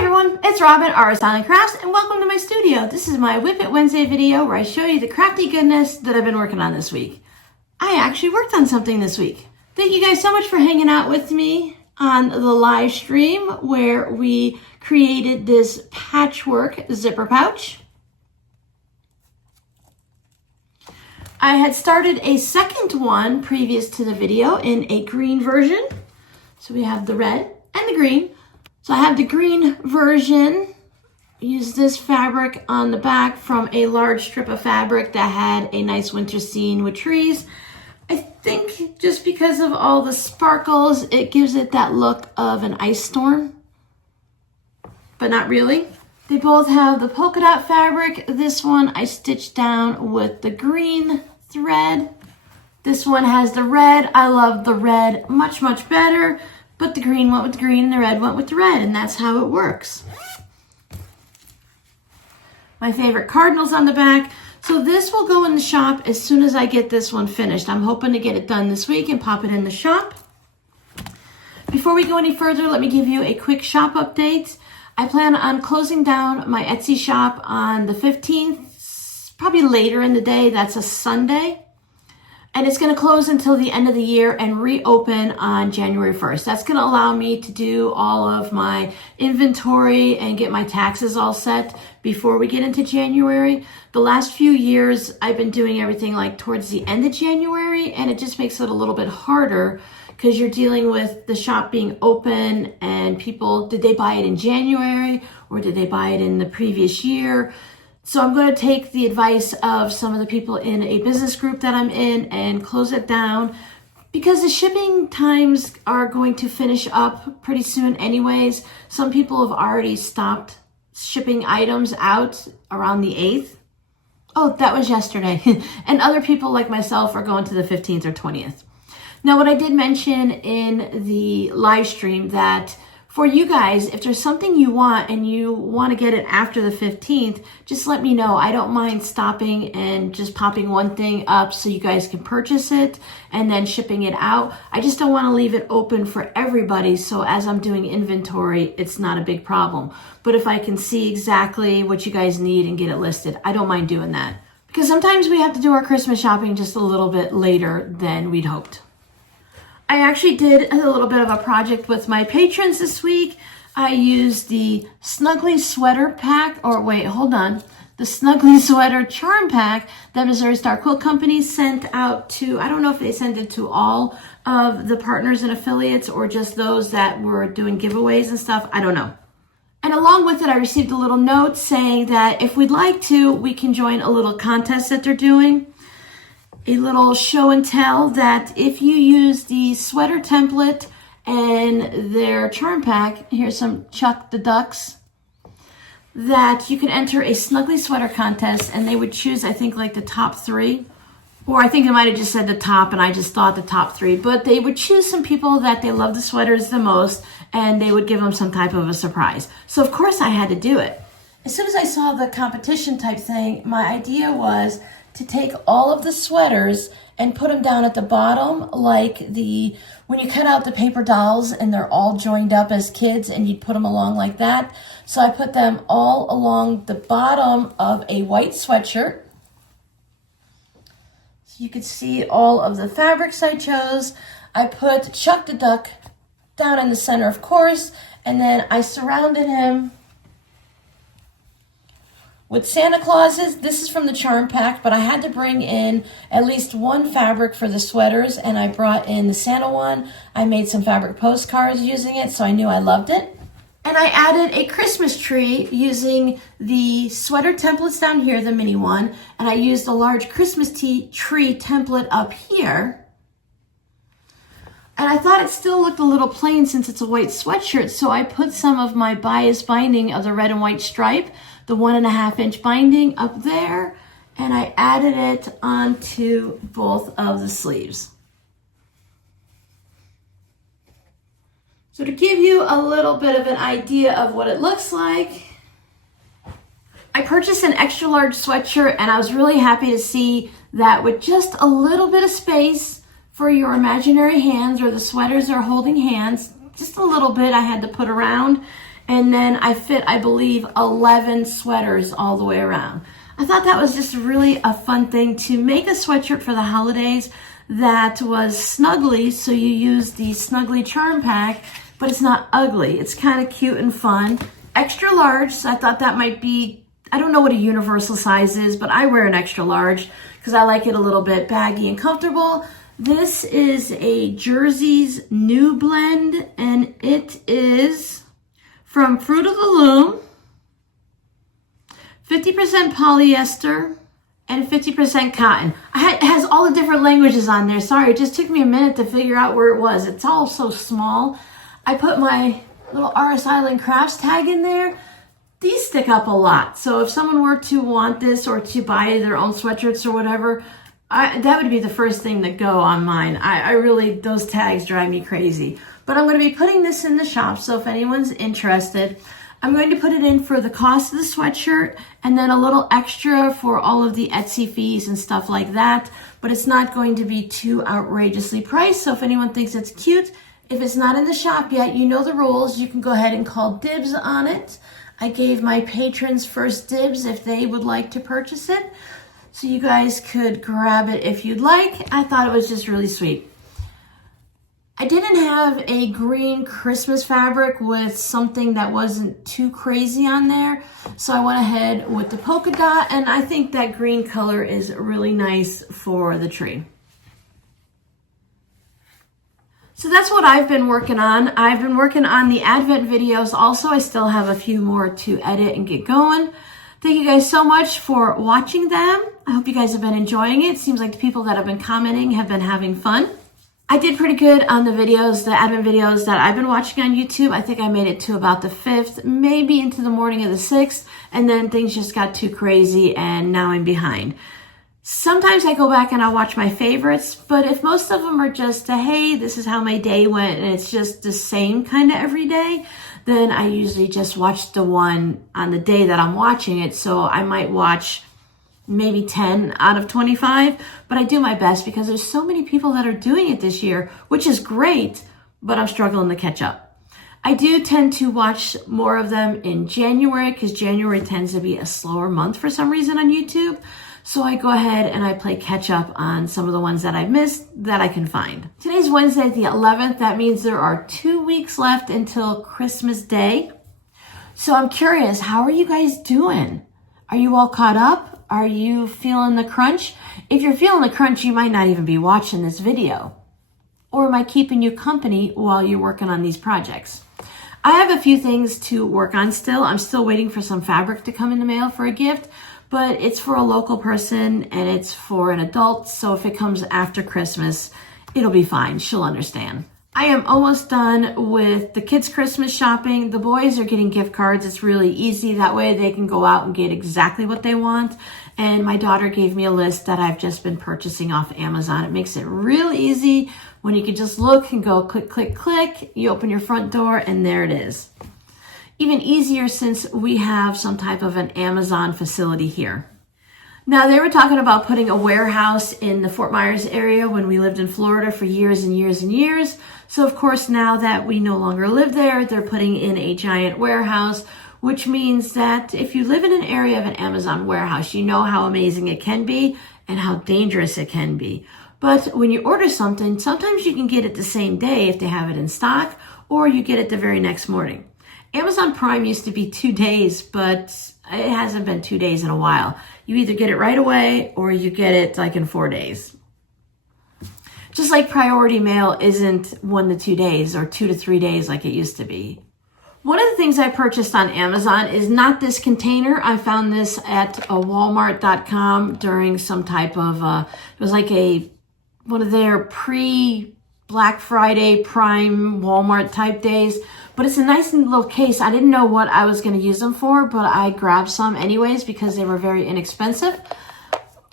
Everyone, it's Robin, Art Styling Crafts, and welcome to my studio. This is my Whipit Wednesday video where I show you the crafty goodness that I've been working on this week. I actually worked on something this week. Thank you guys so much for hanging out with me on the live stream where we created this patchwork zipper pouch. I had started a second one previous to the video in a green version. So we have the red and the green. So I have the green version, use this fabric on the back from a large strip of fabric that had a nice winter scene with trees. I think just because of all the sparkles, it gives it that look of an ice storm, but not really. They both have the polka dot fabric. This one I stitched down with the green thread. This one has the red. I love the red much, much better. But the green went with the green and the red went with the red, and that's how it works. My favorite cardinals on the back. So this will go in the shop as soon as I get this one finished. I'm hoping to get it done this week and pop it in the shop. Before we go any further, let me give you a quick shop update. I plan on closing down my Etsy shop on the 15th, probably later in the day. That's a Sunday. And it's going to close until the end of the year and reopen on January 1st. That's going to allow me to do all of my inventory and get my taxes all set before we get into January. The last few years, I've been doing everything like towards the end of January, and it just makes it a little bit harder because you're dealing with the shop being open and people, did they buy it in January or did they buy it in the previous year? So I'm going to take the advice of some of the people in a business group that I'm in and close it down because the shipping times are going to finish up pretty soon anyways. Some people have already stopped shipping items out around the 8th. Oh, that was yesterday. And other people like myself are going to the 15th or 20th. Now, what I did mention in the live stream that for you guys, if there's something you want and you want to get it after the 15th, just let me know. I don't mind stopping and just popping one thing up so you guys can purchase it and then shipping it out. I just don't want to leave it open for everybody. So as I'm doing inventory, it's not a big problem. But if I can see exactly what you guys need and get it listed, I don't mind doing that. Because sometimes we have to do our Christmas shopping just a little bit later than we'd hoped. I actually did a little bit of a project with my patrons this week. I used the Snugly sweater pack, the Snugly sweater charm pack that Missouri Star Quilt Company sent out to, I don't know if they sent it to all of the partners and affiliates or just those that were doing giveaways and stuff. I don't know. And along with it, I received a little note saying that if we'd like to, we can join a little contest that they're doing. A little show and tell that if you use the sweater template and their charm pack, here's some Chuck the Ducks, that you can enter a Snugly sweater contest and they would choose, I think, like the top 3. Or I think it might have just said the top and I just thought the top 3. But they would choose some people that they love the sweaters the most and they would give them some type of a surprise. So of course I had to do it. As soon as I saw the competition type thing, my idea was to take all of the sweaters and put them down at the bottom like when you cut out the paper dolls and they're all joined up as kids and you'd put them along like that. So I put them all along the bottom of a white sweatshirt. So you could see all of the fabrics I chose. I put Chuck the Duck down in the center, of course, and then I surrounded him with Santa Clauses. This is from the charm pack, but I had to bring in at least one fabric for the sweaters, and I brought in the Santa one. I made some fabric postcards using it, so I knew I loved it. And I added a Christmas tree using the sweater templates down here, the mini one, and I used a large Christmas tree template up here. And I thought it still looked a little plain since it's a white sweatshirt, so I put some of my bias binding of the red and white stripe, the 1.5 inch binding up there, and I added it onto both of the sleeves. So to give you a little bit of an idea of what it looks like, I purchased an extra large sweatshirt and I was really happy to see that with just a little bit of space for your imaginary hands or the sweaters are holding hands, just a little bit I had to put around. And then I fit, I believe, 11 sweaters all the way around. I thought that was just really a fun thing to make a sweatshirt for the holidays that was Snugly. So you use the Snugly charm pack, but it's not ugly. It's kind of cute and fun. Extra large, so I thought that might be, I don't know what a universal size is, but I wear an extra large because I like it a little bit baggy and comfortable. This is a Jersey's New Blend, and it is from Fruit of the Loom, 50% polyester and 50% cotton. It has all the different languages on there. Sorry, it just took me a minute to figure out where it was. It's all so small. I put my little RS Island Crafts tag in there. These stick up a lot. So if someone were to want this or to buy their own sweatshirts or whatever, that would be the first thing that go on mine. I really, those tags drive me crazy. But I'm going to be putting this in the shop. So if anyone's interested, I'm going to put it in for the cost of the sweatshirt and then a little extra for all of the Etsy fees and stuff like that. But it's not going to be too outrageously priced. So if anyone thinks it's cute, if it's not in the shop yet, you know the rules. You can go ahead and call dibs on it. I gave my patrons first dibs if they would like to purchase it. So you guys could grab it if you'd like. I thought it was just really sweet. I didn't have a green Christmas fabric with something that wasn't too crazy on there. So I went ahead with the polka dot, and I think that green color is really nice for the tree. So that's what I've been working on. I've been working on the Advent videos also. I still have a few more to edit and get going. Thank you guys so much for watching them. I hope you guys have been enjoying it. It seems like the people that have been commenting have been having fun. I did pretty good on the videos, the Advent videos that I've been watching on YouTube. I think I made it to about the 5th, maybe into the morning of the 6th, and then things just got too crazy and now I'm behind. Sometimes I go back and I'll watch my favorites, but if most of them are just hey, this is how my day went and it's just the same kind of every day, then I usually just watch the one on the day that I'm watching it. So I might watch maybe 10 out of 25, but I do my best because there's so many people that are doing it this year, which is great, but I'm struggling to catch up. I do tend to watch more of them in January because January tends to be a slower month for some reason on YouTube. So I go ahead and I play catch up on some of the ones that I've missed that I can find. Today's Wednesday the 11th. That means there are 2 weeks left until Christmas Day. So I'm curious, how are you guys doing? Are you all caught up? Are you feeling the crunch? If you're feeling the crunch, you might not even be watching this video. Or am I keeping you company while you're working on these projects? I have a few things to work on still. I'm still waiting for some fabric to come in the mail for a gift. But it's for a local person and it's for an adult. So if it comes after Christmas, it'll be fine. She'll understand. I am almost done with the kids' Christmas shopping. The boys are getting gift cards. It's really easy. That way they can go out and get exactly what they want. And my daughter gave me a list that I've just been purchasing off Amazon. It makes it real easy when you can just look and go click, click, click. You open your front door and there it is. Even easier since we have some type of an Amazon facility here. Now, they were talking about putting a warehouse in the Fort Myers area when we lived in Florida for years and years and years. So, of course, now that we no longer live there, they're putting in a giant warehouse, which means that if you live in an area of an Amazon warehouse, you know how amazing it can be and how dangerous it can be. But when you order something, sometimes you can get it the same day if they have it in stock, or you get it the very next morning. Amazon Prime used to be 2 days, but it hasn't been 2 days in a while. You either get it right away or you get it like in 4 days. Just like priority mail isn't 1 to 2 days or 2 to 3 days like it used to be. One of the things I purchased on Amazon is not this container. I found this at Walmart.com during some type of, it was like one of their pre-Black Friday Prime Walmart type days. But it's a nice little case. I didn't know what I was going to use them for, but I grabbed some anyways because they were very inexpensive.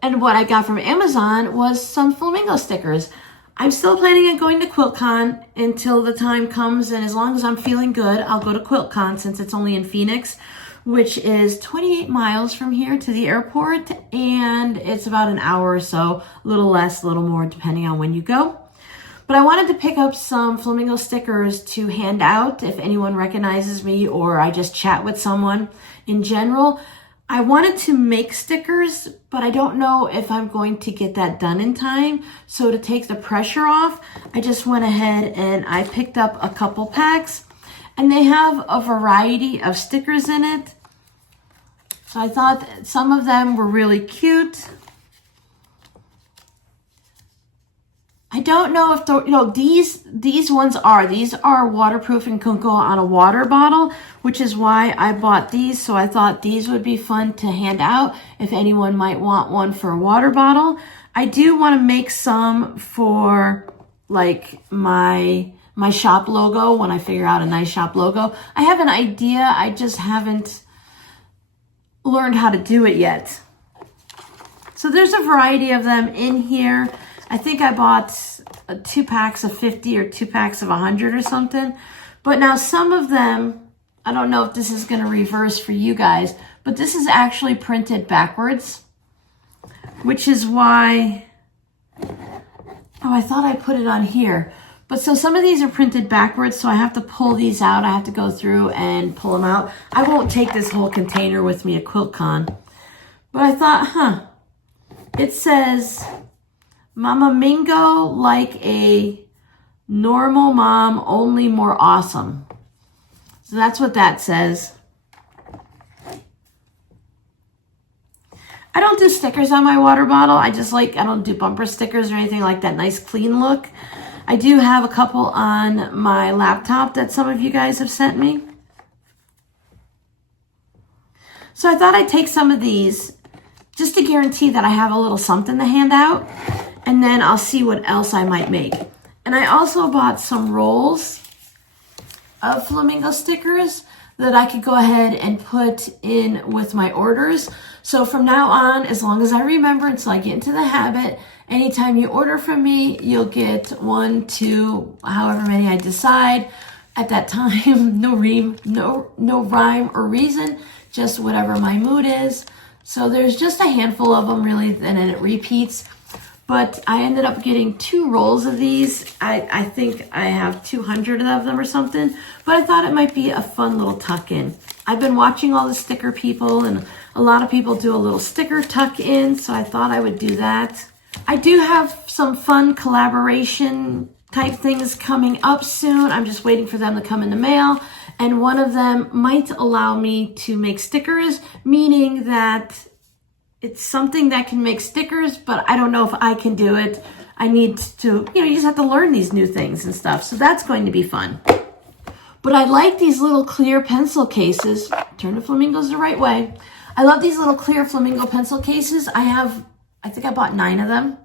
And what I got from Amazon was some flamingo stickers. I'm still planning on going to QuiltCon until the time comes, and as long as I'm feeling good, I'll go to QuiltCon since it's only in Phoenix, which is 28 miles from here to the airport, and it's about an hour or so, a little less, a little more, depending on when you go. But I wanted to pick up some flamingo stickers to hand out if anyone recognizes me or I just chat with someone in general. I wanted to make stickers, but I don't know if I'm going to get that done in time. So to take the pressure off, I just went ahead and I picked up a couple packs, and they have a variety of stickers in it. So I thought some of them were really cute. I don't know if these ones are waterproof and can go on a water bottle, which is why I bought these. So I thought these would be fun to hand out if anyone might want one for a water bottle. I do want to make some for like my shop logo when I figure out a nice shop logo. I have an idea, I just haven't learned how to do it yet. So there's a variety of them in here. I think I bought 2 packs of 50 or 2 packs of 100 or something. But now some of them, I don't know if this is going to reverse for you guys, but this is actually printed backwards, which is why, oh, I thought I put it on here. But so some of these are printed backwards, so I have to pull these out. I have to go through and pull them out. I won't take this whole container with me at QuiltCon. But I thought, it says, Mama Mingo like a normal mom, only more awesome. So that's what that says. I don't do stickers on my water bottle. I don't do bumper stickers or anything like that nice clean look. I do have a couple on my laptop that some of you guys have sent me. So I thought I'd take some of these just to guarantee that I have a little something to hand out. And then I'll see what else I might make. And I also bought some rolls of flamingo stickers that I could go ahead and put in with my orders. So from now on, as long as I remember until I get into the habit, anytime you order from me, you'll get 1, 2, however many I decide at that time. No rhyme or reason, just whatever my mood is. So there's just a handful of them really, and then it repeats. But I ended up getting 2 rolls of these. I think I have 200 of them or something. But I thought it might be a fun little tuck in. I've been watching all the sticker people, and a lot of people do a little sticker tuck in. So I thought I would do that. I do have some fun collaboration type things coming up soon. I'm just waiting for them to come in the mail. And one of them might allow me to make stickers, meaning that it's something that can make stickers, but I don't know if I can do it. I need to, you just have to learn these new things and stuff. So that's going to be fun. But I like these little clear pencil cases. Turn the flamingos the right way. I love these little clear flamingo pencil cases. I think I bought 9 of them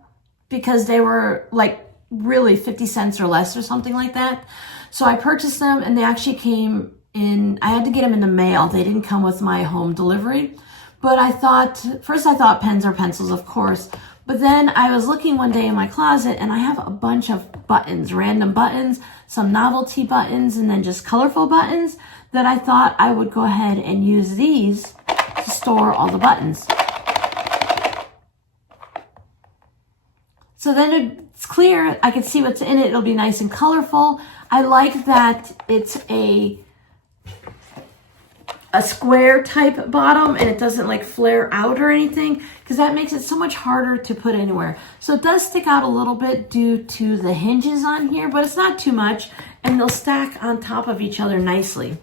because they were like really 50 cents or less or something like that. So I purchased them, and they actually came in, I had to get them in the mail. They didn't come with my home delivery. But first I thought pens or pencils, of course. But then I was looking one day in my closet, and I have a bunch of buttons, random buttons, some novelty buttons, and then just colorful buttons that I thought I would go ahead and use these to store all the buttons. So then it's clear. I can see what's in it. It'll be nice and colorful. I like that it's a square type bottom, and it doesn't like flare out or anything, because that makes it so much harder to put anywhere. So it does stick out a little bit due to the hinges on here, but it's not too much, and they'll stack on top of each other nicely.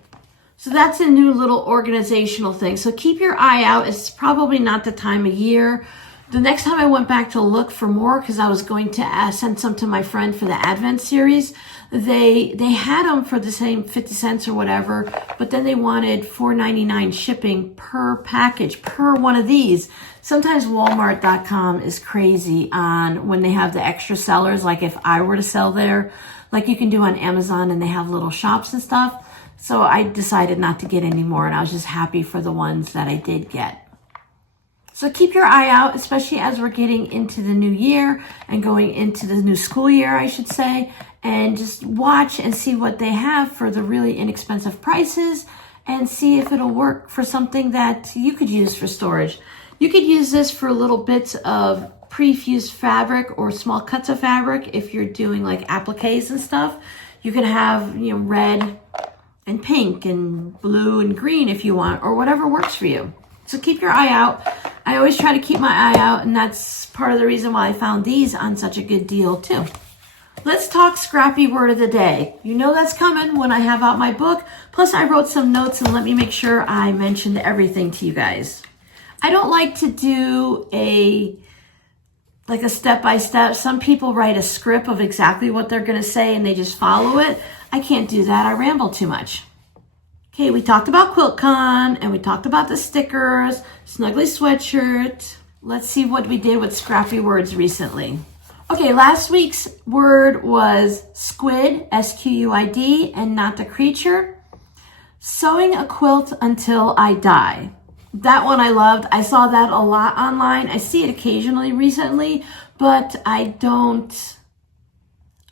So that's a new little organizational thing. So keep your eye out. It's probably not the time of year. The next time I went back to look for more, because I was going to send some to my friend for the Advent series, they had them for the same 50 cents or whatever, but then they wanted $4.99 shipping per package, per one of these. Sometimes Walmart.com is crazy on when they have the extra sellers, like if I were to sell there, like you can do on Amazon, and they have little shops and stuff. So I decided not to get any more, and I was just happy for the ones that I did get. So keep your eye out, especially as we're getting into the new year and going into the new school year, I should say, and just watch and see what they have for the really inexpensive prices and see if it'll work for something that you could use for storage. You could use this for little bits of pre-fused fabric or small cuts of fabric. If you're doing like appliques and stuff, you can have, you know, red and pink and blue and green if you want, or whatever works for you. So keep your eye out. I always try to keep my eye out, and that's part of the reason why I found these on such a good deal too. Let's talk Scrappy word of the day. You know that's coming when I have out my book. Plus I wrote some notes, and let me make sure I mentioned everything to you guys. I don't like to do a step-by-step. Some people write a script of exactly what they're going to say and they just follow it. I can't do that. I ramble too much. Okay, we talked about QuiltCon and we talked about the stickers, Snugly sweatshirt. Let's see what we did with Scrappy words recently. Okay, last week's word was squid, S-Q-U-I-D, and not the creature. Sewing a quilt until I die. That one I loved. I saw that a lot online. I see it occasionally recently, but I don't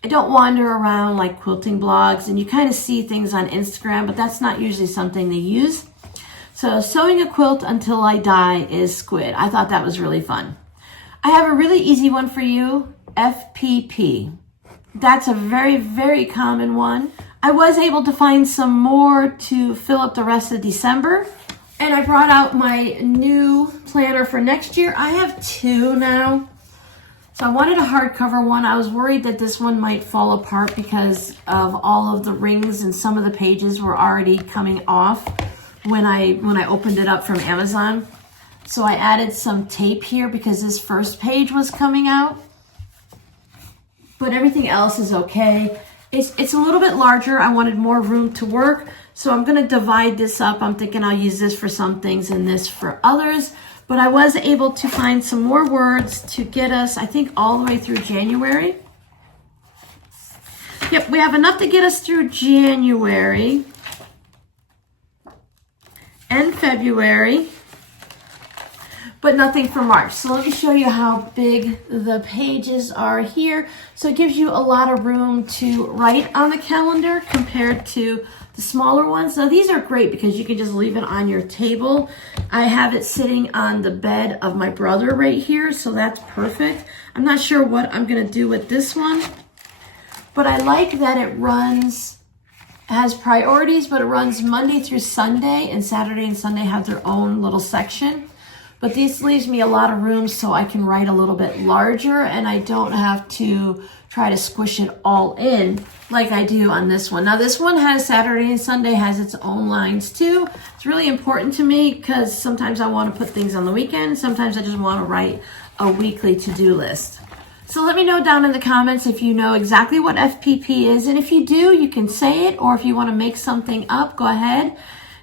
wander around like quilting blogs, and you kind of see things on Instagram, but that's not usually something they use. So sewing a quilt until I die is squid. I thought that was really fun. I have a really easy one for you, FPP. That's a very, very common one. I was able to find some more to fill up the rest of December. And I brought out my new planner for next year. I have two now. So I wanted a hardcover one. I was worried that this one might fall apart because of all of the rings, and some of the pages were already coming off when I opened it up from Amazon. So I added some tape here because this first page was coming out. But everything else is okay. It's a little bit larger. I wanted more room to work. So I'm going to divide this up. I'm thinking I'll use this for some things and this for others. But I was able to find some more words to get us, I think, all the way through January. Yep, we have enough to get us through January and February, but nothing for March. So let me show you how big the pages are here. So it gives you a lot of room to write on the calendar compared to the smaller ones. Now these are great because you can just leave it on your table. I have it sitting on the bed of my brother right here, so that's perfect. I'm not sure what I'm gonna do with this one, but I like that it has priorities, but it runs Monday through Sunday, and Saturday and Sunday have their own little section. But this leaves me a lot of room so I can write a little bit larger, and I don't have to try to squish it all in like I do on this one. Now this one has Saturday and Sunday, has its own lines too. It's really important to me because sometimes I want to put things on the weekend. Sometimes I just want to write a weekly to-do list. So let me know down in the comments if you know exactly what FPP is. And if you do, you can say it, or if you want to make something up, go ahead.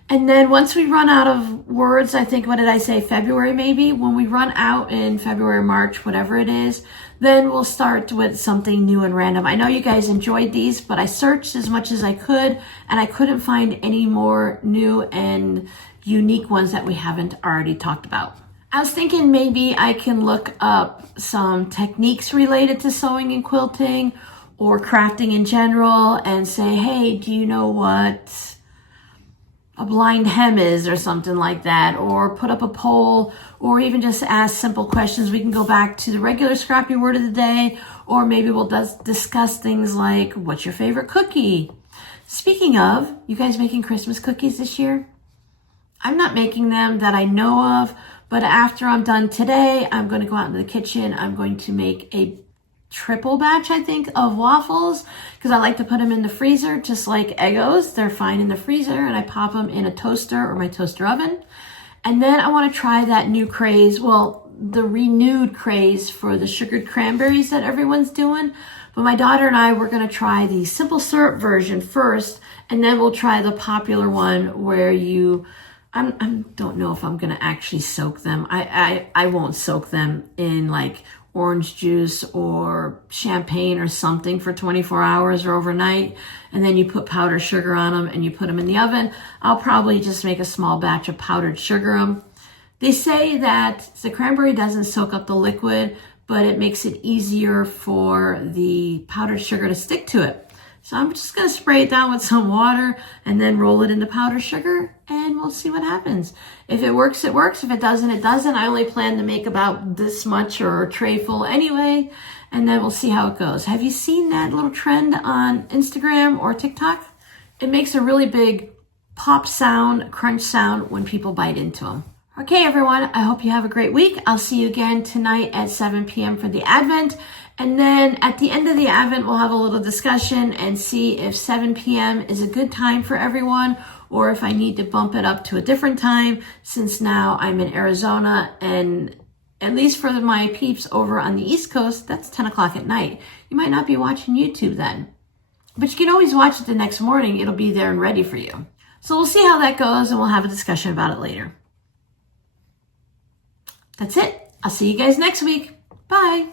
And then once we run out of words, I think, what did I say, February maybe? When we run out in February, March, whatever it is, then we'll start with something new and random. I know you guys enjoyed these, but I searched as much as I could, and I couldn't find any more new and unique ones that we haven't already talked about. I was thinking maybe I can look up some techniques related to sewing and quilting or crafting in general and say, hey, do you know what a blind hem is, or something like that, or put up a poll, or even just ask simple questions. We can go back to the regular Scrappy word of the day, or maybe we'll discuss things like, what's your favorite cookie? Speaking of, you guys making Christmas cookies this year? I'm not making them that I know of, but after I'm done today, I'm going to go out into the kitchen. I'm going to make a triple batch, I think, of waffles, because I like to put them in the freezer just like Eggos. They're fine in the freezer, and I pop them in a toaster or my toaster oven. And then I want to try that new craze, well, the renewed craze for the sugared cranberries that everyone's doing. But my daughter and I, we're going to try the simple syrup version first, and then we'll try the popular one where I don't know if I'm going to actually soak them. I won't soak them in like orange juice or champagne or something for 24 hours or overnight, and then you put powdered sugar on them and you put them in the oven. I'll probably just make a small batch of powdered sugar them. They say that the cranberry doesn't soak up the liquid, but it makes it easier for the powdered sugar to stick to it. So I'm just going to spray it down with some water and then roll it into powdered sugar, and we'll see what happens. If it works, it works. If it doesn't, it doesn't. I only plan to make about this much or a tray full anyway, and then we'll see how it goes. Have you seen that little trend on Instagram or TikTok? It makes a really big pop sound, crunch sound when people bite into them. Okay, everyone, I hope you have a great week. I'll see you again tonight at 7 p.m. for the Advent. And then at the end of the Advent, we'll have a little discussion and see if 7 p.m. is a good time for everyone, or if I need to bump it up to a different time, since now I'm in Arizona, and at least for my peeps over on the East Coast, that's 10 o'clock at night. You might not be watching YouTube then, but you can always watch it the next morning. It'll be there and ready for you. So we'll see how that goes, and we'll have a discussion about it later. That's it. I'll see you guys next week. Bye.